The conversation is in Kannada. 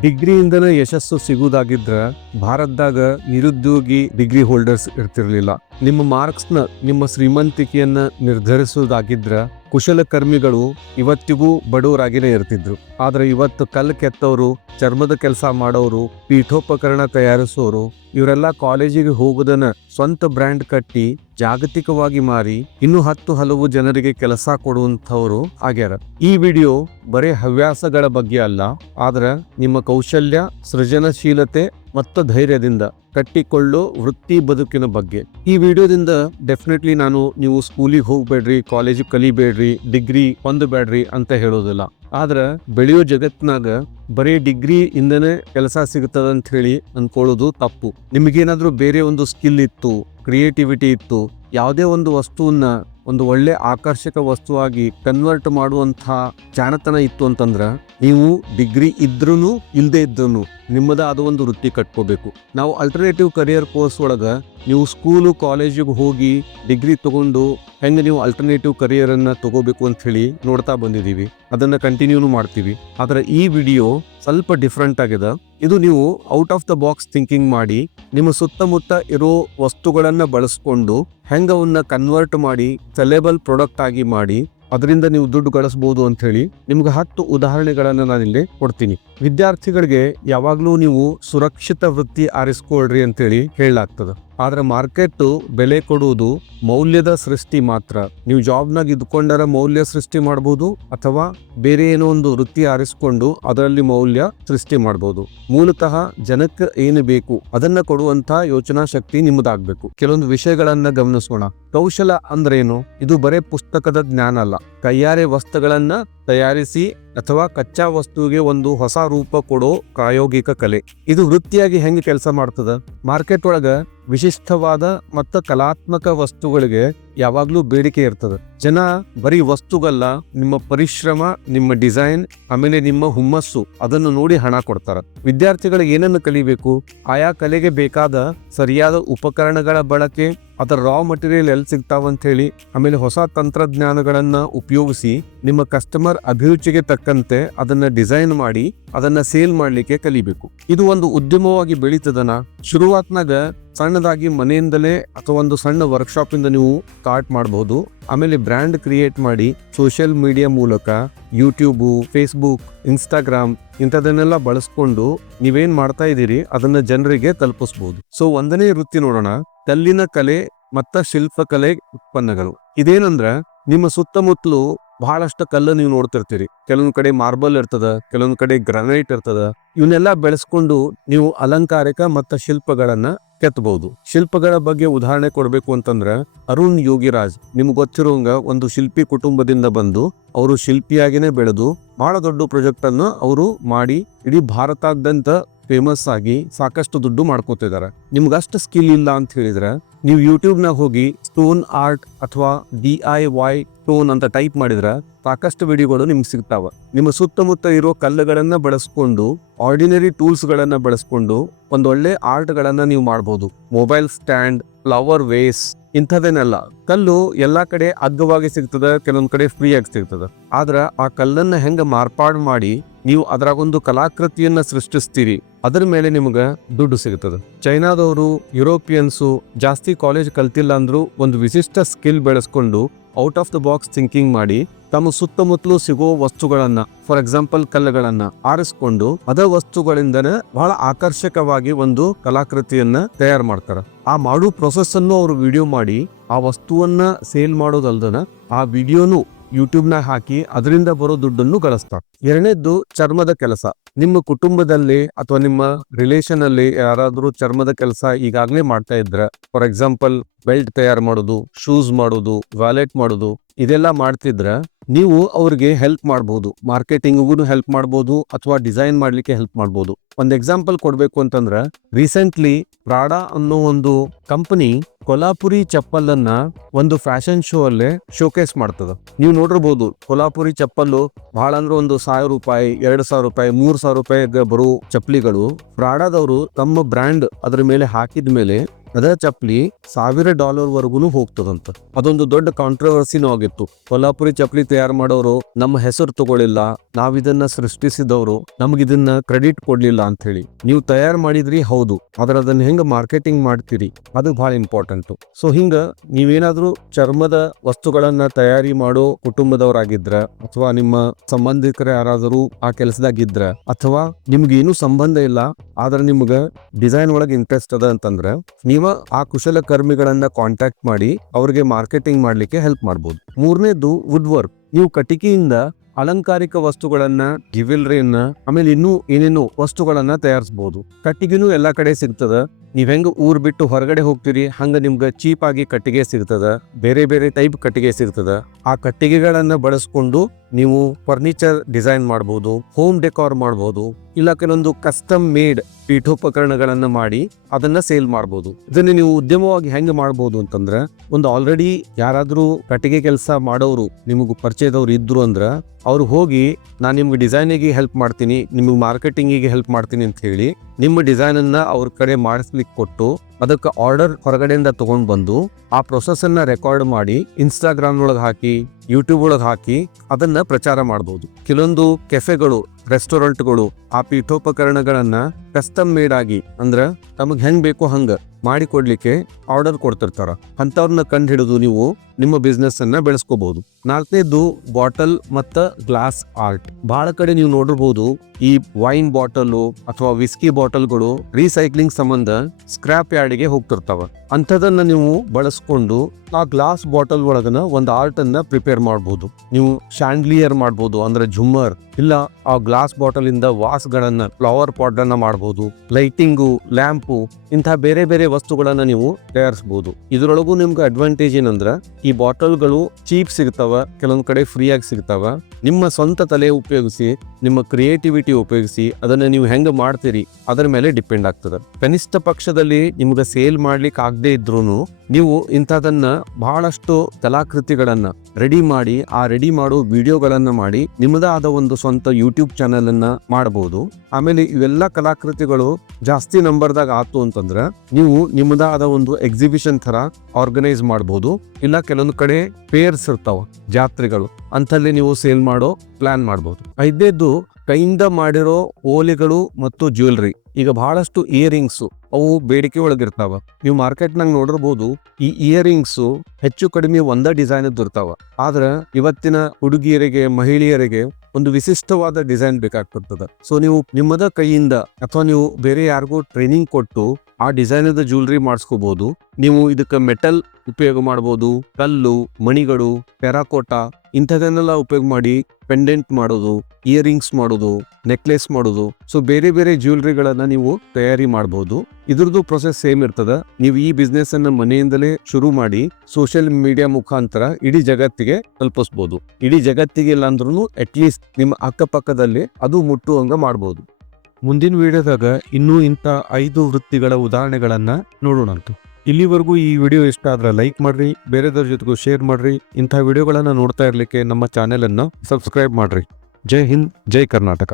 ಡಿಗ್ರಿಯಿಂದನೇ ಯಶಸ್ಸು ಸಿಗುವುದಾಗಿದ್ರ ಭಾರತದಾಗ ನಿರುದ್ಯೋಗಿ ಡಿಗ್ರಿ ಹೋಲ್ಡರ್ಸ್ ಇರ್ತಿರ್ಲಿಲ್ಲ. ನಿಮ್ಮ ಮಾರ್ಕ್ಸ್ನ ನಿಮ್ಮ ಶ್ರೀಮಂತಿಕೆಯನ್ನ ನಿರ್ಧರಿಸುವುದಾಗಿದ್ರ ಕುಶಲಕರ್ಮಿಗಳು ಇವತ್ತಿಗೂ ಬಡವರಾಗಿನೇ ಇರ್ತಿದ್ರು. ಆದ್ರೆ ಇವತ್ತು ಕಲ್ಲು ಕೆತ್ತವರು, ಚರ್ಮದ ಕೆಲಸ ಮಾಡೋರು, ಪೀಠೋಪಕರಣ ತಯಾರಿಸೋರು ಇವರೆಲ್ಲ ಕಾಲೇಜಿಗೆ ಹೋಗೋದನ್ನ ಸ್ವಂತ ಬ್ರ್ಯಾಂಡ್ ಕಟ್ಟಿ ಜಾಗತಿಕವಾಗಿ ಮಾರಿ ಇನ್ನು ಹಲವು ಜನರಿಗೆ ಕೆಲಸ ಕೊಡುವಂಥವ್ರು ಆಗ್ಯಾರ. ಈ ವಿಡಿಯೋ ಬರೀ ಹವ್ಯಾಸಗಳ ಬಗ್ಗೆ ಅಲ್ಲ, ಆದ್ರ ನಿಮ್ಮ ಕೌಶಲ್ಯ, ಸೃಜನಶೀಲತೆ ಮತ್ತು ಧೈರ್ಯದಿಂದ ಕಟ್ಟಿಕೊಳ್ಳೋ ವೃತ್ತಿ ಬದುಕಿನ ಬಗ್ಗೆ. ಈ ವಿಡಿಯೋದಿಂದ ಡೆಫಿನೆಟ್ಲಿ ನಾನು ನೀವು ಸ್ಕೂಲಿಗೆ ಹೋಗ್ಬೇಡ್ರಿ, ಕಾಲೇಜಿಗೆ ಕಲಿಬೇಡ್ರಿ, ಡಿಗ್ರಿ ಹೊಂದಬೇಡ್ರಿ ಅಂತ ಹೇಳೋದಿಲ್ಲ. ಆದ್ರ ಬೆಳೆಯೋ ಜಗತ್ನಾಗ ಬರೀ ಡಿಗ್ರಿ ಇಂದನೇ ಕೆಲಸ ಸಿಗುತ್ತದ ಅಂತ ಹೇಳಿ ಅನ್ಕೊಳ್ಳೋದು ತಪ್ಪು. ನಿಮಗೇನಾದ್ರೂ ಬೇರೆ ಒಂದು ಸ್ಕಿಲ್ ಇತ್ತು, ಕ್ರಿಯೇಟಿವಿಟಿ ಇತ್ತು, ಯಾವುದೇ ಒಂದು ವಸ್ತುವನ್ನ ಒಂದು ಒಳ್ಳೆ ಆಕರ್ಷಕ ವಸ್ತುವಾಗಿ ಕನ್ವರ್ಟ್ ಮಾಡುವಂತಹ ಜಾಣತನ ಇತ್ತು ಅಂತಂದ್ರ ನೀವು ಡಿಗ್ರಿ ಇದ್ರೂ ಇಲ್ಲದೆ ಇದ್ರೂ ನಿಮ್ಮದಾದ ಒಂದು ವೃತ್ತಿ ಕಟ್ಕೋಬೇಕು. ನಾವು ಅಲ್ಟರ್ನೇಟಿವ್ ಕರಿಯರ್ ಕೋರ್ಸ್ ಒಳಗ ನೀವು ಸ್ಕೂಲು ಕಾಲೇಜಿಗೆ ಹೋಗಿ ಡಿಗ್ರಿ ತಗೊಂಡು ಹೆಂಗೆ ನೀವು ಅಲ್ಟರ್ನೇಟಿವ್ ಕರಿಯರ್ ಅನ್ನ ತಗೋಬೇಕು ಅಂತ ಹೇಳಿ ನೋಡ್ತಾ ಬಂದಿದ್ದೀವಿ. ಅದನ್ನ ಕಂಟಿನ್ಯೂನು ಮಾಡ್ತೀವಿ. ಆದ್ರೆ ಈ ವಿಡಿಯೋ ಸ್ವಲ್ಪ ಡಿಫ್ರೆಂಟ್ ಆಗಿದೆ. ಇದು ನೀವು out of the box thinking ಮಾಡಿ ನಿಮ್ಮ ಸುತ್ತಮುತ್ತ ಇರೋ ವಸ್ತುಗಳನ್ನ ಬಳಸ್ಕೊಂಡು ಹೆಂಗ ಅವನ್ನ ಕನ್ವರ್ಟ್ ಮಾಡಿ ಸೆಲೆಬಲ್ ಪ್ರಾಡಕ್ಟ್ ಆಗಿ ಮಾಡಿ ಅದರಿಂದ ನೀವು ದುಡ್ಡು ಗಳಿಸಬಹುದು ಅಂತ ಹೇಳಿ ನಿಮ್ಗೆ 10 ಉದಾಹರಣೆಗಳನ್ನ ನಾನಿಲ್ಲಿ ಕೊಡ್ತೀನಿ. ವಿದ್ಯಾರ್ಥಿಗಳಿಗೆ ಯಾವಾಗ್ಲೂ ನೀವು ಸುರಕ್ಷಿತ ವೃತ್ತಿ ಆರಿಸ್ಕೊಳ್ರಿ ಅಂತೇಳಿ ಹೇಳಲಾಗ್ತದೆ. ಆದ್ರೆ ಮಾರ್ಕೆಟ್ ಬೆಲೆ ಕೊಡುವುದು ಮೌಲ್ಯದ ಸೃಷ್ಟಿ ಮಾತ್ರ. ನೀವು ಜಾಬ್ನಾಗ ಇದ್ಕೊಂಡರ ಮೌಲ್ಯ ಸೃಷ್ಟಿ ಮಾಡಬಹುದು, ಅಥವಾ ಬೇರೆ ಏನೋ ಒಂದು ವೃತ್ತಿ ಆರಿಸ್ಕೊಂಡು ಅದರಲ್ಲಿ ಮೌಲ್ಯ ಸೃಷ್ಟಿ ಮಾಡಬಹುದು. ಮೂಲತಃ ಜನಕ್ಕೆ ಏನು ಬೇಕು ಅದನ್ನ ಕೊಡುವಂತ ಯೋಚನಾ ಶಕ್ತಿ ನಿಮ್ಮದಾಗ್ಬೇಕು. ಕೆಲವೊಂದು ವಿಷಯಗಳನ್ನ ಗಮನಿಸೋಣ. ಕೌಶಲ ಅಂದ್ರೇನು? ಇದು ಬರೇ ಪುಸ್ತಕದ ಜ್ಞಾನ ಅಲ್ಲ. ಕೈಯಾರೆ ವಸ್ತುಗಳನ್ನ ತಯಾರಿಸಿ ಅಥವಾ ಕಚ್ಚಾ ವಸ್ತುವಿಗೆ ಒಂದು ಹೊಸ ರೂಪ ಕೊಡೋ ಪ್ರಾಯೋಗಿಕ ಕಲೆ. ಇದು ವೃತ್ತಿಯಾಗಿ ಹೆಂಗೆ ಕೆಲಸ ಮಾಡ್ತದ? ಮಾರ್ಕೆಟ್ ಒಳಗ ವಿಶಿಷ್ಟವಾದ ಮತ್ತು ಕಲಾತ್ಮಕ ವಸ್ತುಗಳಿಗೆ ಯಾವಾಗ್ಲೂ ಬೇಡಿಕೆ ಇರ್ತದೆ. ಜನ ಬರೀ ವಸ್ತುಗಲ್ಲ, ನಿಮ್ಮ ಪರಿಶ್ರಮ, ನಿಮ್ಮ ಡಿಸೈನ್, ಆಮೇಲೆ ನಿಮ್ಮ ಹುಮ್ಮಸ್ಸು ಅದನ್ನು ನೋಡಿ ಹಣ ಕೊಡ್ತಾರ. ವಿದ್ಯಾರ್ಥಿಗಳಿಗೆ ಏನನ್ನು ಕಲಿಬೇಕು? ಆಯಾ ಕಲೆಗೆ ಬೇಕಾದ ಸರಿಯಾದ ಉಪಕರಣಗಳ ಬಳಕೆ, ಅದರ ರಾ ಮಟೀರಿಯಲ್ ಎಲ್ಲಿ ಸಿಗ್ತಾವಂತ ಹೇಳಿ, ಆಮೇಲೆ ಹೊಸ ತಂತ್ರಜ್ಞಾನಗಳನ್ನ ಉಪಯೋಗಿಸಿ ನಿಮ್ಮ ಕಸ್ಟಮರ್ ಅಭಿರುಚಿಗೆ ತಕ್ಕಂತೆ ಅದನ್ನ ಡಿಸೈನ್ ಮಾಡಿ ಅದನ್ನ ಸೇಲ್ ಮಾಡ್ಲಿಕ್ಕೆ ಕಲಿಬೇಕು. ಇದು ಒಂದು ಉದ್ಯಮವಾಗಿ ಬೆಳೀತದನ. ಶುರುವಾತ್ನಾಗ ಸಣ್ಣದಾಗಿ ಮನೆಯಿಂದಲೇ ಅಥವಾ ಒಂದು ಸಣ್ಣ ವರ್ಕ್ಶಾಪ್ ಇಂದ ನೀವು ಸ್ಟಾರ್ಟ್ ಮಾಡಬಹುದು. ಆಮೇಲೆ ಬ್ರ್ಯಾಂಡ್ ಕ್ರಿಯೇಟ್ ಮಾಡಿ ಸೋಷಿಯಲ್ ಮೀಡಿಯಾ ಮೂಲಕ ಯೂಟ್ಯೂಬ್, ಫೇಸ್ಬುಕ್, ಇನ್ಸ್ಟಾಗ್ರಾಮ್ ಇಂಥದನ್ನೆಲ್ಲ ಬಳಸ್ಕೊಂಡು ನೀವೇನ್ ಮಾಡ್ತಾ ಇದ್ದೀರಿ ಅದನ್ನ ಜನರಿಗೆ ತಲುಪಿಸಬಹುದು. ಸೊ ಒಂದನೇ ವೃತ್ತಿ ನೋಡೋಣ, ಕಲ್ಲಿನ ಕಲೆ ಮತ್ತ ಶಿಲ್ಪಕಲೆ ಉತ್ಪನ್ನಗಳು. ಇದೇನಂದ್ರ ನಿಮ್ಮ ಸುತ್ತಮುತ್ತಲು ಬಹಳಷ್ಟು ಕಲ್ಲು ನೀವು ನೋಡ್ತಿರ್ತೀರಿ. ಕೆಲವೊಂದ್ ಕಡೆ ಮಾರ್ಬಲ್ ಇರ್ತದ, ಕೆಲವೊಂದ್ ಕಡೆ ಗ್ರಾನೈಟ್ ಇರ್ತದ. ಇವನ್ನೆಲ್ಲ ಬೆಳೆಸ್ಕೊಂಡು ನೀವು ಅಲಂಕಾರಿಕ ಮತ್ತು ಶಿಲ್ಪಗಳನ್ನ ಕೆತ್ತಬಹುದು. ಶಿಲ್ಪಗಳ ಬಗ್ಗೆ ಉದಾಹರಣೆ ಕೊಡ್ಬೇಕು ಅಂತಂದ್ರ ಅರುಣ್ ಯೋಗಿರಾಜ್, ನಿಮ್ಗೆ ಗೊತ್ತಿರೋಂಗ ಒಂದು ಶಿಲ್ಪಿ ಕುಟುಂಬದಿಂದ ಬಂದು ಅವರು ಶಿಲ್ಪಿಯಾಗಿನೇ ಬೆಳೆದು ಬಹಳ ದೊಡ್ಡ ಪ್ರಾಜೆಕ್ಟ್ ಅನ್ನು ಅವರು ಮಾಡಿ ಇಡೀ ಭಾರತಾದ್ಯಂತ ಫೇಮಸ್ ಆಗಿ ಸಾಕಷ್ಟು ದುಡ್ಡು ಮಾಡ್ಕೋತಿದ್ದಾರೆ. ನಿಮ್ಗೆ ಅಷ್ಟು ಸ್ಕಿಲ್ ಇಲ್ಲ ಅಂತ ಹೇಳಿದ್ರೆ ನೀವು ಯೂಟ್ಯೂಬ್ನಾಗ ಹೋಗಿ ಸ್ಟೋನ್ ಆರ್ಟ್ ಅಥವಾ DIY ಸ್ಟೋನ್ ಅಂತ ಟೈಪ್ ಮಾಡಿದ್ರೆ ಸಾಕಷ್ಟು ವಿಡಿಯೋಗಳು ನಿಮ್ಗೆ ಸಿಗ್ತಾವ. ನಿಮ್ಮ ಸುತ್ತಮುತ್ತ ಇರೋ ಕಲ್ಲುಗಳನ್ನ ಬಳಸ್ಕೊಂಡು, ಆರ್ಡಿನರಿ ಟೂಲ್ಸ್ ಗಳನ್ನ ಬಳಸ್ಕೊಂಡು ಒಂದೊಳ್ಳೆ ಆರ್ಟ್ ಗಳನ್ನ ನೀವು ಮಾಡಬಹುದು. ಮೊಬೈಲ್ ಸ್ಟ್ಯಾಂಡ್, ಫ್ಲವರ್ ವೇಸ್ ಇಂಥದೇನೆಲ್ಲ. ಕಲ್ಲು ಎಲ್ಲಾ ಕಡೆ ಅಗ್ಗವಾಗಿ ಸಿಗ್ತದ, ಕೆಲವೊಂದ್ ಕಡೆ ಫ್ರೀ ಆಗಿ ಸಿಗ್ತದ. ಆದ್ರ ಆ ಕಲ್ಲನ್ನ ಹೆಂಗ ಮಾರ್ಪಾಡು ಮಾಡಿ ನೀವು ಅದರಾಗೊಂದು ಕಲಾಕೃತಿಯನ್ನ ಸೃಷ್ಟಿಸ್ತೀರಿ, ಅದರ ಮೇಲೆ ನಿಮ್ಗ ದುಡ್ಡು ಸಿಗ್ತದ. ಚೈನಾದವರು, ಯುರೋಪಿಯನ್ಸು ಜಾಸ್ತಿ ಕಾಲೇಜ್ ಕಲ್ತಿಲ್ಲ ಅಂದ್ರೂ ಒಂದು ವಿಶಿಷ್ಟ ಸ್ಕಿಲ್ ಬೆಳೆಸ್ಕೊಂಡು out of the box thinking ಮಾಡಿ ತಮ್ಮ ಸುತ್ತಮುತ್ತಲು ಸಿಗೋ ವಸ್ತುಗಳನ್ನ, ಫಾರ್ ಎಕ್ಸಾಂಪಲ್ ಕಲ್ಲುಗಳನ್ನ ಆರಿಸ್ಕೊಂಡು ಅದ ವಸ್ತುಗಳಿಂದನೇ ಬಹಳ ಆಕರ್ಷಕವಾಗಿ ಒಂದು ಕಲಾಕೃತಿಯನ್ನ ತಯಾರು ಮಾಡ್ತಾರ. ಆ ಮಾಡೋ ಪ್ರೊಸೆಸ್ ಅನ್ನು ಅವರು ವಿಡಿಯೋ ಮಾಡಿ ಆ ವಸ್ತುವನ್ನ ಸೇಲ್ ಮಾಡೋದಲ್ದನ ಆ ವಿಡಿಯೋನು ಯೂಟ್ಯೂಬ್ನಾಗ ಹಾಕಿ ಅದರಿಂದ ಬರೋ ದುಡ್ಡನ್ನು ಗಳಿಸ್ತಾರೆ. ಎರಡನೇದ್ದು ಚರ್ಮದ ಕೆಲಸ. ನಿಮ್ಮ ಕುಟುಂಬದಲ್ಲಿ ಅಥವಾ ನಿಮ್ಮ ರಿಲೇಷನ್ ಅಲ್ಲಿ ಯಾರಾದ್ರೂ ಚರ್ಮದ ಕೆಲಸ ಈಗಾಗಲೇ ಮಾಡ್ತಾ ಇದ್ರೆ, ಫಾರ್ ಎಕ್ಸಾಂಪಲ್ ಬೆಲ್ಟ್ ತಯಾರು ಮಾಡೋದು, ಶೂಸ್ ಮಾಡೋದು, ವ್ಯಾಲೆಟ್ ಮಾಡೋದು, ಇದೆಲ್ಲ ಮಾಡ್ತಿದ್ರ ನೀವು ಅವ್ರಿಗೆ ಹೆಲ್ಪ್ ಮಾಡಬಹುದು. ಮಾರ್ಕೆಟಿಂಗ್ಗೂ ಹೆಲ್ಪ್ ಮಾಡಬಹುದು ಅಥವಾ ಡಿಸೈನ್ ಮಾಡ್ಲಿಕ್ಕೆ ಹೆಲ್ಪ್ ಮಾಡಬಹುದು. ಒಂದ್ ಎಕ್ಸಾಂಪಲ್ ಕೊಡ್ಬೇಕು ಅಂತಂದ್ರ ರೀಸೆಂಟ್ಲಿ ಪ್ರಾಡಾ ಅನ್ನೋ ಒಂದು ಕಂಪನಿ ಕೊಲ್ಹಾಪುರಿ ಚಪ್ಪಲ್ ಅನ್ನ ಒಂದು ಫ್ಯಾಷನ್ ಶೋ ಅಲ್ಲೇ ಶೋಕೇಸ್ ಮಾಡ್ತದ. ನೀವು ನೋಡಿರ್ಬೋದು, ಕೊಲ್ಹಾಪುರಿ ಚಪ್ಪಲ್ಲು ಬಹಳ ಅಂದ್ರೆ ಒಂದು 1000 ರೂಪಾಯಿ, 2000 ರೂಪಾಯಿ, 3000 ರೂಪಾಯಿಗೆ ಬರೋ ಚಪ್ಪಲಿಗಳು ಪ್ರಾಡಾದವರು ತಮ್ಮ ಬ್ರ್ಯಾಂಡ್ ಅದ್ರ ಮೇಲೆ ಹಾಕಿದ ಮೇಲೆ ಅದ ಚಪ್ಲಿ $1,000 ವರೆಗೂ ಹೋಗ್ತದಂತ. ಅದೊಂದು ದೊಡ್ಡ ಕಾಂಟ್ರವರ್ಸಿನೂ ಆಗಿತ್ತು. ಕೊಲ್ಲಾಪುರಿ ಚಪ್ಲಿ ತಯಾರು ಮಾಡೋರು ನಮ್ಮ ಹೆಸರು ತಗೊಳಿಲ್ಲ, ನಾವಿದನ್ನ ಸೃಷ್ಟಿಸಿದವರು, ನಮ್ಗಿದನ್ನ ಕ್ರೆಡಿಟ್ ಕೊಡ್ಲಿಲ್ಲ ಅಂತ ಹೇಳಿ. ನೀವು ತಯಾರು ಮಾಡಿದ್ರಿ ಹೌದು, ಆದ್ರೆ ಅದನ್ನ ಹೆಂಗ ಮಾರ್ಕೆಟಿಂಗ್ ಮಾಡ್ತೀರಿ ಅದು ಬಹಳ ಇಂಪಾರ್ಟೆಂಟ್. ಸೊ ಹಿಂಗ ನೀವೇನಾದ್ರೂ ಚರ್ಮದ ವಸ್ತುಗಳನ್ನ ತಯಾರಿ ಮಾಡೋ ಕುಟುಂಬದವರಾಗಿದ್ರ, ಅಥವಾ ನಿಮ್ಮ ಸಂಬಂಧಿಕರ ಯಾರಾದರೂ ಆ ಕೆಲಸದಾಗಿದ್ರ, ಅಥವಾ ನಿಮ್ಗೆ ಏನು ಸಂಬಂಧ ಇಲ್ಲ ಆದ್ರೆ ನಿಮ್ಗ ಡಿಸೈನ್ ಒಳಗೆ ಇಂಟ್ರೆಸ್ಟ್ ಅದ ಅಂತಂದ್ರ ನೀವ ಆ ಕುಶಲಕರ್ಮಿಗಳನ್ನ ಕಾಂಟ್ಯಾಕ್ಟ್ ಮಾಡಿ ಅವ್ರಿಗೆ ಮಾರ್ಕೆಟಿಂಗ್ ಮಾಡ್ಲಿಕ್ಕೆ ಹೆಲ್ಪ್ ಮಾಡ್ಬೋದು. ಮೂರನೇದು ವುಡ್ ವರ್ಕ್. ನೀವು ಕಟ್ಟಿಗೆಯಿಂದ ಅಲಂಕಾರಿಕ ವಸ್ತುಗಳನ್ನ, ಜ್ಯುವೆಲ್ರಿಯನ್ನ, ಆಮೇಲೆ ಇನ್ನೂ ಏನೇನು ವಸ್ತುಗಳನ್ನ ತಯಾರಿಸಬಹುದು. ಕಟ್ಟಿಗೆನೂ ಎಲ್ಲಾ ಕಡೆ ಸಿಗ್ತದ. ನೀವ್ ಹೆಂಗ ಊರ್ ಬಿಟ್ಟು ಹೊರಗಡೆ ಹೋಗ್ತೀರಿ ಹಂಗ ನಿಮ್ಗೆ ಚೀಪ್ ಆಗಿ ಕಟ್ಟಿಗೆ ಸಿಗ್ತದ, ಬೇರೆ ಬೇರೆ ಟೈಪ್ ಕಟ್ಟಿಗೆ ಸಿಗ್ತದ. ಆ ಕಟ್ಟಿಗೆಗಳನ್ನ ಬಳಸ್ಕೊಂಡು ನೀವು ಫರ್ನಿಚರ್ ಡಿಸೈನ್ ಮಾಡಬಹುದು, ಹೋಮ್ ಡೆಕೋರ್ ಮಾಡಬಹುದು, ಇಲ್ಲ ಕೆಲವೊಂದು ಕಸ್ಟಮ್ ಮೇಡ್ ಪೀಠೋಪಕರಣಗಳನ್ನ ಮಾಡಿ ಅದನ್ನ ಸೇಲ್ ಮಾಡಬಹುದು. ಇದನ್ನ ನೀವು ಉದ್ಯಮವಾಗಿ ಹೆಂಗ್ ಮಾಡಬಹುದು ಅಂತಂದ್ರ, ಒಂದು ಆಲ್ರೆಡಿ ಯಾರಾದ್ರೂ ಕಟ್ಟಿಗೆ ಕೆಲಸ ಮಾಡೋರು ನಿಮಗೂ ಪರಿಚಯದವ್ರು ಇದ್ರು ಅಂದ್ರ ಅವ್ರು ಹೋಗಿ ನಾನು ನಿಮ್ಗೆ ಡಿಸೈನಿಗೆ ಹೆಲ್ಪ್ ಮಾಡ್ತೀನಿ, ನಿಮ್ಗೆ ಮಾರ್ಕೆಟಿಂಗಿಗೆ ಹೆಲ್ಪ್ ಮಾಡ್ತೀನಿ ಅಂತ ಹೇಳಿ ನಿಮ್ಮ ಡಿಸೈನ್ ಅನ್ನ ಅವ್ರ ಕಡೆ ಮಾಡಿಸ್ಲಿಕ್ಕೆ ಕೊಟ್ಟು ಅದಕ್ಕೆ ಆರ್ಡರ್ ಹೊರಗಡೆಯಿಂದ ತಗೊಂಡ್ ಬಂದು ಆ ಪ್ರೊಸೆಸ್ ಅನ್ನ ರೆಕಾರ್ಡ್ ಮಾಡಿ ಇನ್ಸ್ಟಾಗ್ರಾಮ್ ಒಳಗೆ ಹಾಕಿ, ಯೂಟ್ಯೂಬ್ ಒಳಗೆ ಹಾಕಿ ಅದನ್ನ ಪ್ರಚಾರ ಮಾಡಬಹುದು. ಕೆಲವೊಂದು ಕೆಫೆಗಳು, ರೆಸ್ಟೋರೆಂಟ್ಗಳು ಆ ಪೀಠೋಪಕರಣಗಳನ್ನ ಕಸ್ಟಮ್ ಮೇಡ್ ಆಗಿ ಅಂದ್ರ ತಮಗ್ ಹೆಂಗ್ ಬೇಕೋ ಹಂಗ ಮಾಡಿ ಕೊಡ್ಲಿಕ್ಕೆ ಆರ್ಡರ್ ಕೊಡ್ತಿರ್ತಾರ. ಅಂತವ್ರನ್ನ ಕಂಡು ಹಿಡಿದು ನೀವು ನಿಮ್ಮ ಬಿಸ್ನೆಸ್ ಅನ್ನ ಬೆಳೆಸ್ಕೋಬಹುದು. ನಾಲ್ಕನೇದು ಬಾಟಲ್ ಮತ್ತ ಗ್ಲಾಸ್ ಆರ್ಟ್. ಬಹಳ ಕಡೆ ನೀವು ನೋಡಿರ್ಬೋದು ಈ ವೈನ್ ಬಾಟಲ್ ಅಥವಾ ವಿಸ್ಕಿ ಬಾಟಲ್ಗಳು ರೀಸೈಕ್ಲಿಂಗ್ ಸಂಬಂಧ ಸ್ಕ್ರಾಪ್ ಯಾರ್ಡ್ಗೆ ಹೋಗ್ತಿರ್ತಾವ. ಅಂಥದನ್ನ ನೀವು ಬಳಸ್ಕೊಂಡು ಆ ಗ್ಲಾಸ್ ಬಾಟಲ್ ಒಳಗನ ಒಂದು ಆರ್ಟ್ ಅನ್ನ ಪ್ರಿಪೇರ್ ಮಾಡಬಹುದು. ನೀವು ಶಾಂಡ್ಲಿಯರ್ ಮಾಡಬಹುದು, ಅಂದ್ರೆ ಝುಮ್ಮರ್, ಇಲ್ಲ ಆ ಗ್ಲಾಸ್ ಬಾಟಲ್ ಇಂದ ವಾಸ್ ಗಳನ್ನ, ಫ್ಲವರ್ ಪಾಟ್ ಅನ್ನ ಮಾಡಬಹುದು, ಲೈಟಿಂಗು, ಲ್ಯಾಂಪು, ಇಂಥ ಬೇರೆ ಬೇರೆ ವಸ್ತುಗಳನ್ನ ನೀವು ತಯಾರಿಸಬಹುದು. ಇದ್ರೊಳಗೂ ನಿಮ್ಗೆ ಅಡ್ವಾಂಟೇಜ್ ಏನಂದ್ರ ಈ ಬಾಟಲ್ಗಳು ಚೀಪ್ ಸಿಗ್ತಾವ, ಕೆಲವೊಂದ್ ಕಡೆ ಫ್ರೀ ಆಗಿ ಸಿಗ್ತಾವ. ನಿಮ್ಮ ಸ್ವಂತ ತಲೆ ಉಪಯೋಗಿಸಿ, ನಿಮ್ಮ ಕ್ರಿಯೇಟಿವಿಟಿ ಉಪಯೋಗಿಸಿ ಅದನ್ನ ನೀವು ಹೆಂಗ ಮಾಡ್ತೀರಿ ಅದರ ಮೇಲೆ ಡಿಪೆಂಡ್ ಆಗ್ತದೆ. ಕನಿಷ್ಠ ಪಕ್ಷದಲ್ಲಿ ನಿಮ್ಗೆ ಸೇಲ್ ಮಾಡ್ಲಿಕ್ಕೆ ಆಗದೆ ಇದ್ರೂನು ನೀವು ಇಂಥದನ್ನ ಬಹಳಷ್ಟು ಕಲಾಕೃತಿಗಳನ್ನ ರೆಡಿ ಮಾಡಿ, ಆ ರೆಡಿ ಮಾಡೋ ವಿಡಿಯೋಗಳನ್ನ ಮಾಡಿ ನಿಮ್ಮದೇ ಆದ ಒಂದು ಸ್ವಂತ ಯೂಟ್ಯೂಬ್ ಚಾನೆಲ್ ಅನ್ನ ಮಾಡಬಹುದು. ಆಮೇಲೆ ಇವೆಲ್ಲ ಕಲಾಕೃತಿಗಳು ಜಾಸ್ತಿ ನಂಬರ್ದಾಗ ಆತು ಅಂತಂದ್ರ ನೀವು ನಿಮ್ಮದೇ ಆದ ಒಂದು ಎಕ್ಸಿಬಿಷನ್ ತರ ಆರ್ಗನೈಸ್ ಮಾಡಬಹುದು. ಇಲ್ಲ ಕೆಲವೊಂದು ಕಡೆ ಫೇರ್ಸ್ ಇರ್ತಾವ, ಜಾತ್ರೆಗಳು, ಅಂತಲ್ಲಿ ನೀವು ಸೇಲ್ ಮಾಡೋ ಪ್ಲಾನ್ ಮಾಡಬಹುದು. ಐದನೇದು ಕೈಯಿಂದ ಮಾಡಿರೋ ಓಲೆಗಳು ಮತ್ತು ಜ್ಯುವೆಲ್ರಿ. ಈಗ ಬಹಳಷ್ಟು ಇಯರಿಂಗ್ಸ್ ಅವು ಬೇಡಿಕೆ ಒಳಗಿರ್ತಾವ. ನೀವು ಮಾರ್ಕೆಟ್ನಾಗ ನೋಡಿರ್ಬೋದು ಈ ಇಯರಿಂಗ್ಸ್ ಹೆಚ್ಚು ಕಡಿಮೆ ಒಂದ ಡಿಸೈನ್ ಇರ್ತಾವ. ಆದ್ರ ಇವತ್ತಿನ ಹುಡುಗಿಯರಿಗೆ, ಮಹಿಳೆಯರಿಗೆ ಒಂದು ವಿಶಿಷ್ಟವಾದ ಡಿಸೈನ್ ಬೇಕಾಗ್ತಿರ್ತದ. ಸೊ ನೀವು ನಿಮ್ಮದ ಕೈಯಿಂದ ಅಥವಾ ನೀವು ಬೇರೆ ಯಾರಿಗೂ ಟ್ರೈನಿಂಗ್ ಕೊಟ್ಟು ಆ ಡಿಸೈನ್ ಜ್ಯುವೆಲ್ರಿ ಮಾಡಿಸ್ಕೋಬಹುದು. ನೀವು ಇದಕ್ಕೆ ಮೆಟಲ್ ಉಪಯೋಗ ಮಾಡಬಹುದು, ಕಲ್ಲು, ಮಣಿಗಳು, ಟೆರಾಕೋಟಾ ಇಂಥದನ್ನೆಲ್ಲ ಉಪಯೋಗ ಮಾಡಿ ಪೆಂಡೆಂಟ್ ಮಾಡೋದು, ಇಯರಿಂಗ್ಸ್ ಮಾಡೋದು, ನೆಕ್ಲೆಸ್ ಮಾಡೋದು. ಸೊ ಬೇರೆ ಬೇರೆ ಜ್ಯುವೆಲ್ರಿಗಳನ್ನ ನೀವು ತಯಾರಿ ಮಾಡಬಹುದು. ಇದ್ರದ್ದು ಪ್ರೊಸೆಸ್ ಸೇಮ್ ಇರ್ತದ. ನೀವು ಈ ಬಿಸ್ನೆಸ್ ಅನ್ನ ಮನೆಯಿಂದಲೇ ಶುರು ಮಾಡಿ ಸೋಷಿಯಲ್ ಮೀಡಿಯಾ ಮುಖಾಂತರ ಇಡೀ ಜಗತ್ತಿಗೆ ತಲುಪಿಸಬಹುದು. ಇಡೀ ಜಗತ್ತಿಗೆ ಇಲ್ಲ ಅಂದ್ರೂ ಅಟ್ಲೀಸ್ಟ್ ನಿಮ್ಮ ಅಕ್ಕಪಕ್ಕದಲ್ಲಿ ಅದು ಮುಟ್ಟುವಂಗ ಮಾಡಬಹುದು. ಮುಂದಿನ ವಿಡಿಯೋದಾಗ ಇನ್ನೂ ಇಂಥ 5 ವೃತ್ತಿಗಳ ಉದಾಹರಣೆಗಳನ್ನ ನೋಡೋಣಂತು. ಇಲ್ಲಿವರೆಗೂ ಈ ವಿಡಿಯೋ ಇಷ್ಟ ಆದ್ರೆ ಲೈಕ್ ಮಾಡ್ರಿ, ಬೇರೆದವ್ರ ಜೊತೆಗೂ ಶೇರ್ ಮಾಡ್ರಿ. ಇಂಥ ವಿಡಿಯೋಗಳನ್ನ ನೋಡ್ತಾ ಇರ್ಲಿಕ್ಕೆ ನಮ್ಮ ಚಾನೆಲ್ ಅನ್ನು ಸಬ್ಸ್ಕ್ರೈಬ್ ಮಾಡ್ರಿ. ಜೈ ಹಿಂದ್, ಜೈ ಕರ್ನಾಟಕ.